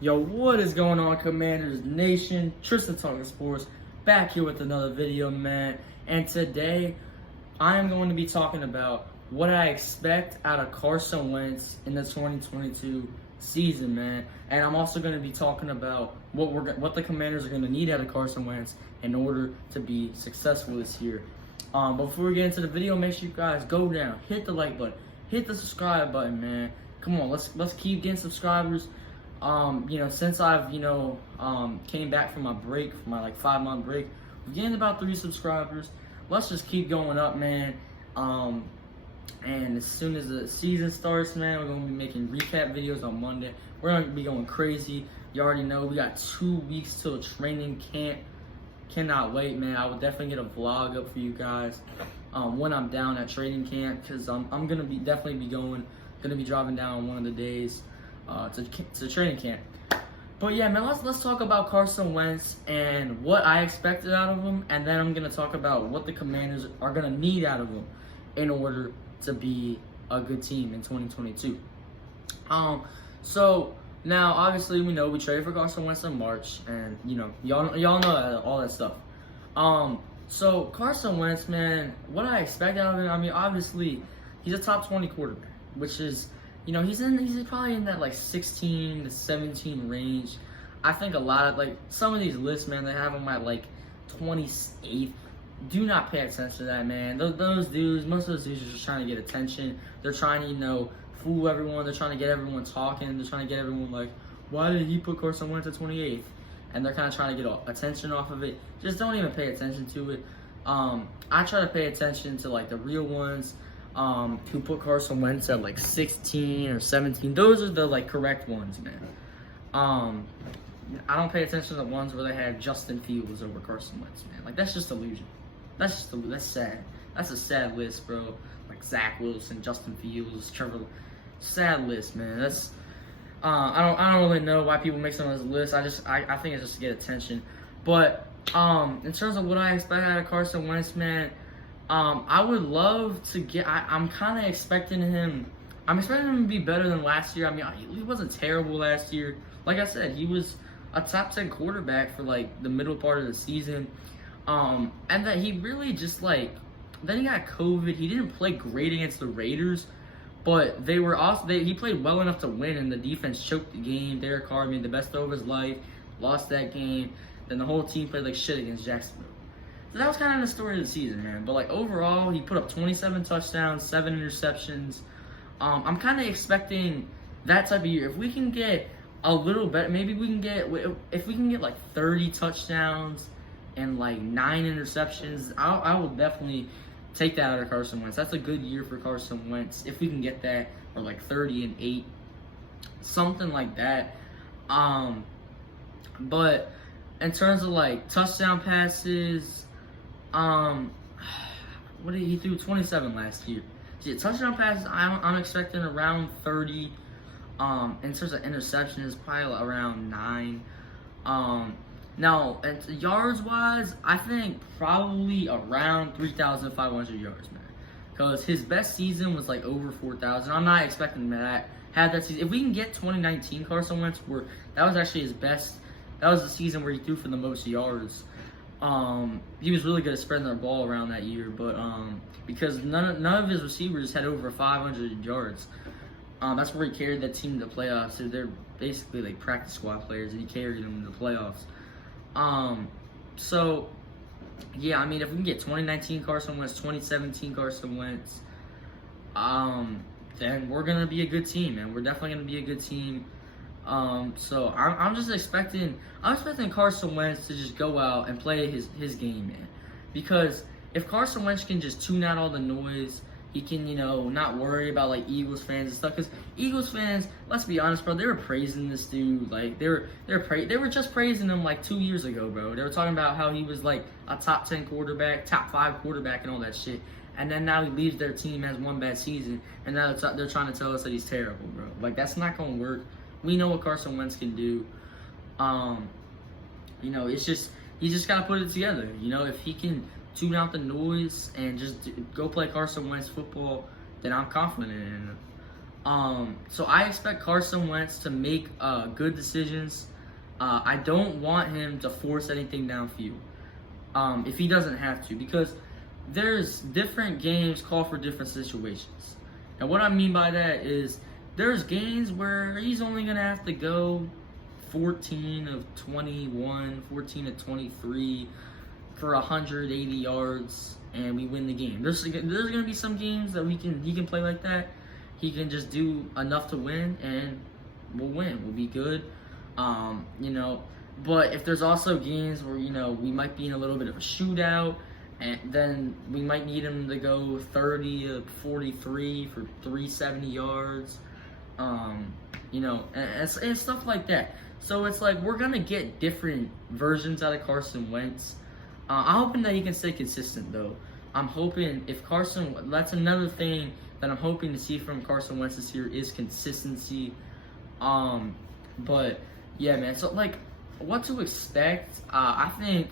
Yo, what is going on, Commanders Nation? Tristan talking sports, back here with another video, man. And today, I am going to be talking about what I expect out of Carson Wentz in the 2022 season, man. And I'm also going to be talking about what the Commanders are going to need out of Carson Wentz in order to be successful this year. Before we get into the video, make sure you guys go down, hit the like button, hit the subscribe button, man. Come on, let's keep getting subscribers. Since I've, came back from my break, from my 5-month break, we're getting about 3 subscribers. Let's just keep going up, man. And as soon as the season starts, man, we're going to be making recap videos on Monday. We're going to be going crazy. You already know we got 2 weeks till training camp. Cannot wait, man. I will definitely get a vlog up for you guys when I'm down at training camp, because I'm going to definitely be going to be driving down one of the days to training camp. But yeah, man, let's talk about Carson Wentz and what I expected out of him, and then I'm gonna talk about what the Commanders are gonna need out of him in order to be a good team in 2022. So now obviously we know we traded for Carson Wentz in March, and y'all know all that stuff. So Carson Wentz, man, what I expect out of him, I mean, obviously he's a top 20 quarterback, which is, he's probably in that 16 to 17 range. I think a lot of some of these lists, man, they have him at 28th. Do not pay attention to that, man. Those dudes, most of those dudes are just trying to get attention. They're trying to, fool everyone. They're trying to get everyone talking. They're trying to get everyone why did he put Carson Wentz at 28th? And they're kind of trying to get attention off of it. Just don't even pay attention to it. I try to pay attention to the real ones. Who put Carson Wentz at 16 or 17. Those are the correct ones, man. I don't pay attention to the ones where they had Justin Fields over Carson Wentz, man. That's just illusion. That's sad. That's a sad list, bro. Zach Wilson, Justin Fields, Trevor. Sad list, man. That's I don't really know why people make some of those lists. I think it's just to get attention. But in terms of what I expect out of Carson Wentz, man, I would love to get. I'm kind of expecting him. I'm expecting him to be better than last year. I mean, he wasn't terrible last year. Like I said, he was a top 10 quarterback for the middle part of the season. And that he really just then he got COVID. He didn't play great against the Raiders, but they were also he played well enough to win, and the defense choked the game. Derek Carr made the best throw of his life, lost that game. Then the whole team played like shit against Jacksonville. So that was kind of the story of the season, man. But overall, he put up 27 touchdowns, 7 interceptions. I'm kind of expecting that type of year. If we can get a little better, maybe we can get, if we can get 30 touchdowns and 9 interceptions, I will definitely take that out of Carson Wentz. That's a good year for Carson Wentz if we can get that, or 30 and 8, something like that. But in terms of touchdown passes, what did he threw 27 last year? See, touchdown passes, I'm expecting around 30. In terms of interceptions, probably around 9. Now, and yards wise, I think probably around 3,500 yards, man. Because his best season was over 4,000. I'm not expecting that. Had that season, if we can get 2019 Carson Wentz, where that was actually his best. That was the season where he threw for the most yards. He was really good at spreading the ball around that year, but because none of his receivers had over 500 yards. That's where he carried that team to the playoffs. So they're basically practice squad players, and he carried them in the playoffs. So yeah, I mean, if we can get 2019 Carson Wentz, 2017 Carson Wentz, then we're gonna be a good team, man. We're definitely gonna be a good team. So I'm just expecting Carson Wentz to just go out and play his game, man. Because if Carson Wentz can just tune out all the noise, he can, not worry about Eagles fans and stuff. Because Eagles fans, let's be honest, bro, they were praising this dude. They were just praising him 2 years ago, bro. They were talking about how he was a top 10 quarterback, top 5 quarterback, and all that shit. And then now he leaves their team, has one bad season, and now they're trying to tell us that he's terrible, bro. That's not gonna work. We know what Carson Wentz can do. It's just he just gotta put it together. If he can tune out the noise and just go play Carson Wentz football, then I'm confident in him. So I expect Carson Wentz to make good decisions. I don't want him to force anything downfield if he doesn't have to, because there's different games call for different situations. And what I mean by that is there's games where he's only going to have to go 14 of 21, 14 of 23 for 180 yards, and we win the game. There's going to be some games that he can play like that. He can just do enough to win, and we'll win. We'll be good. But if there's also games where, we might be in a little bit of a shootout, and then we might need him to go 30 to 43 for 370 yards, and stuff like that. So it's like we're going to get different versions out of Carson Wentz. I'm hoping that he can stay consistent, though. I'm hoping that's another thing that I'm hoping to see from Carson Wentz this year is consistency. But yeah, man. So what to expect? I think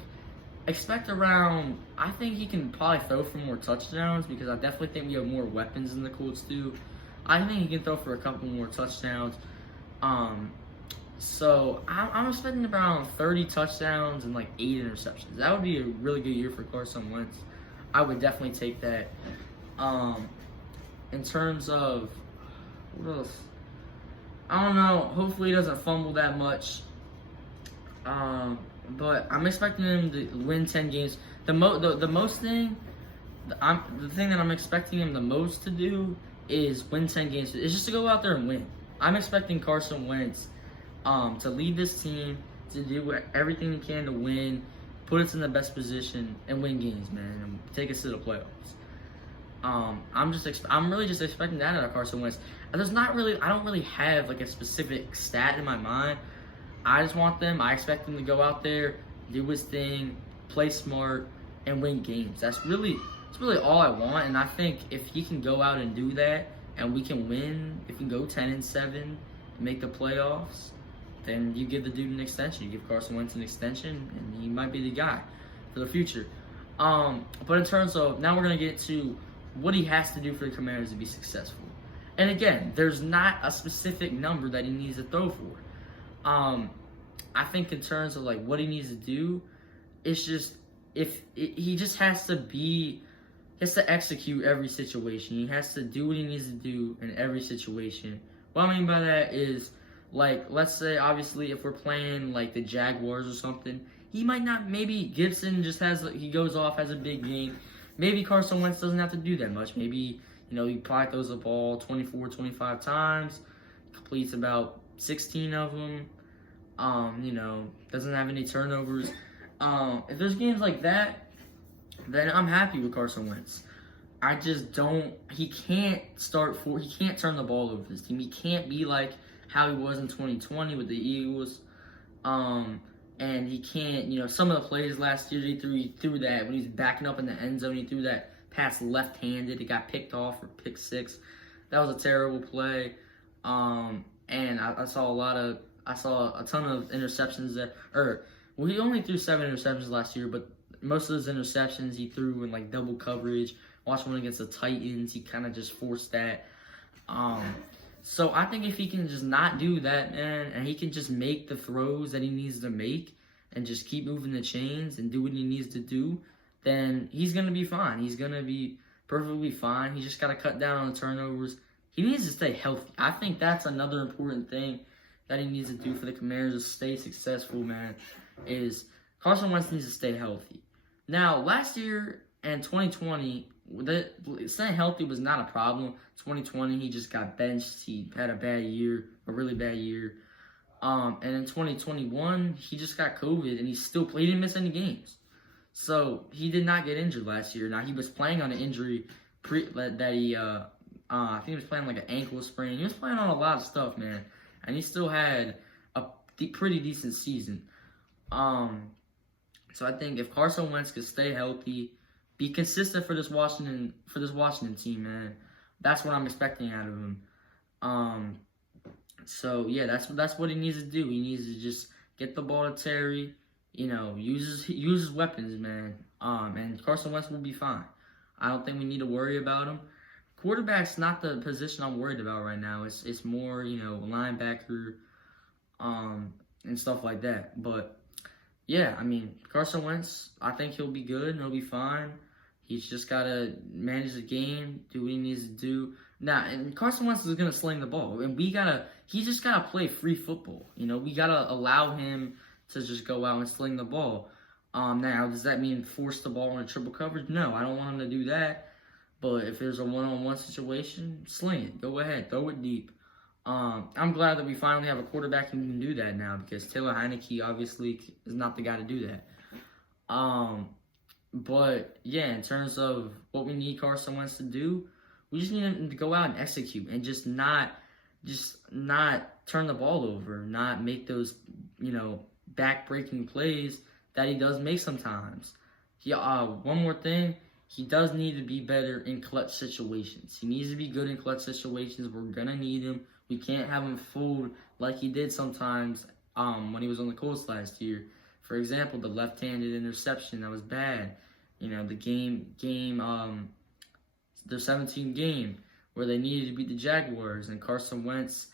he can probably throw for more touchdowns, because I definitely think we have more weapons than the Colts do. I think he can throw for a couple more touchdowns. So I'm expecting around 30 touchdowns and 8 interceptions. That would be a really good year for Carson Wentz. I would definitely take that. In terms of what else, I don't know. Hopefully he doesn't fumble that much. But I'm expecting him to win 10 games. The thing that I'm expecting him the most to do is win 10 games. It's just to go out there and win. I'm expecting Carson Wentz to lead this team, to do everything he can to win, put us in the best position, and win games, man, and take us to the playoffs. I'm really just expecting that out of Carson Wentz. I don't really have a specific stat in my mind. I expect him to go out there, do his thing, play smart, and win games. That's really all I want. And I think if he can go out and do that, and we can win, if we can go 10-7 and make the playoffs, then you give the dude an extension. You give Carson Wentz an extension, and he might be the guy for the future. But in terms of, now we're going to get to what he has to do for the Commanders to be successful. And again, there's not a specific number that he needs to throw for. I think in terms of what he needs to do, it's just he just has to execute every situation. He has to do what he needs to do in every situation. What I mean by that is, let's say obviously if we're playing the Jaguars or something, he might not. Maybe Gibson he goes off, has a big game. Maybe Carson Wentz doesn't have to do that much. Maybe he probably throws the ball 24, 25 times, completes about 16 of them. Doesn't have any turnovers. If there's games like that, then I'm happy with Carson Wentz. I just don't. He can't turn the ball over this team. He can't be like how he was in 2020 with the Eagles. And he can't. Some of the plays last year he threw that when he was backing up in the end zone. He threw that pass left-handed. It got picked off for pick 6. That was a terrible play. And I saw a ton of interceptions he only threw 7 interceptions last year, but most of those interceptions he threw in double coverage. Watched one against the Titans, he kind of just forced that. So I think if he can just not do that, man, and he can just make the throws that he needs to make and just keep moving the chains and do what he needs to do, then he's going to be fine. He's going to be perfectly fine. He just got to cut down on the turnovers. He needs to stay healthy. I think that's another important thing that he needs to do for the Commanders to stay successful, man, is Carson Wentz needs to stay healthy. Now, last year and 2020, staying healthy was not a problem. 2020, he just got benched. He had a really bad year. And in 2021, he just got COVID, and he didn't miss any games. So he did not get injured last year. Now, he was playing on an injury I think he was playing an ankle sprain. He was playing on a lot of stuff, man. And he still had a pretty decent season. So I think if Carson Wentz could stay healthy, be consistent for this Washington team, man, that's what I'm expecting out of him. So yeah, that's what he needs to do. He needs to just get the ball to Terry, use his weapons, man. And Carson Wentz will be fine. I don't think we need to worry about him. quarterback's not the position I'm worried about right now. It's more, linebacker, and stuff like that. But yeah, I mean, Carson Wentz, I think he'll be good and he'll be fine. He's just gotta manage the game, do what he needs to do. Now, and Carson Wentz is gonna sling the ball, and he just gotta play free football. We gotta allow him to just go out and sling the ball. Now, does that mean force the ball in triple coverage? No, I don't want him to do that. But if there's a one-on-one situation, sling it. Go ahead, throw it deep. I'm glad that we finally have a quarterback who can do that now, because Taylor Heineke obviously is not the guy to do that. But yeah, in terms of what we need Carson Wentz to do, we just need him to go out and execute and just not turn the ball over, not make those, back-breaking plays that he does make sometimes. One more thing, he does need to be better in clutch situations. He needs to be good in clutch situations. We're going to need him. We can't have him fooled like he did sometimes when he was on the Colts last year. For example, the left-handed interception, that was bad. The 17 game where they needed to beat the Jaguars and Carson Wentz,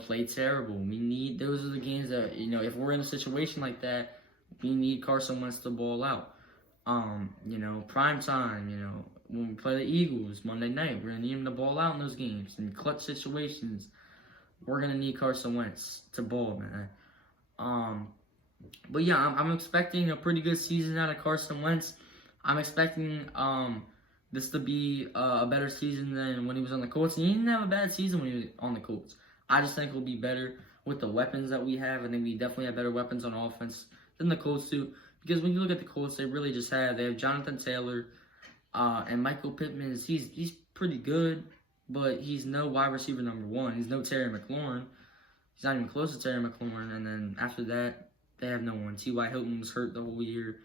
played terrible. Those are the games that, if we're in a situation like that, we need Carson Wentz to ball out. Prime time, when we play the Eagles Monday night, we're going to need him to ball out in those games. In clutch situations, we're going to need Carson Wentz to ball, man. But yeah, I'm expecting a pretty good season out of Carson Wentz. I'm expecting this to be a better season than when he was on the Colts. He didn't have a bad season when he was on the Colts. I just think it'll be better with the weapons that we have. I think we definitely have better weapons on offense than the Colts do. Because when you look at the Colts, they have Jonathan Taylor and Michael Pittman. He's pretty good, but he's no wide receiver number one. He's no Terry McLaurin. He's not even close to Terry McLaurin. And then after that, they have no one. T.Y. Hilton was hurt the whole year.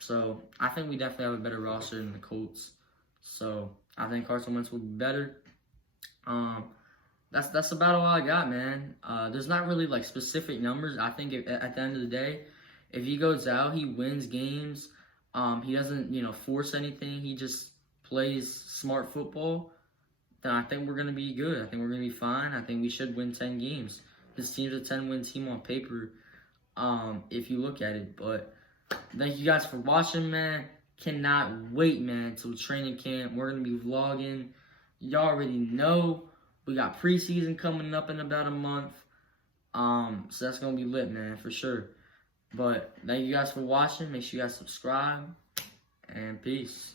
So I think we definitely have a better roster than the Colts. So I think Carson Wentz will be better. That's about all I got, man. There's not really like specific numbers. I think at the end of the day, if he goes out, he wins games. He doesn't, force anything. He just plays smart football. Then I think we're gonna be good. I think we're gonna be fine. I think we should win 10 games. This team's a 10-win team on paper, if you look at it. But thank you guys for watching, man. Cannot wait, man, till training camp. We're gonna be vlogging. Y'all already know. We got preseason coming up in about a month. So that's going to be lit, man, for sure. But thank you guys for watching. Make sure you guys subscribe. And peace.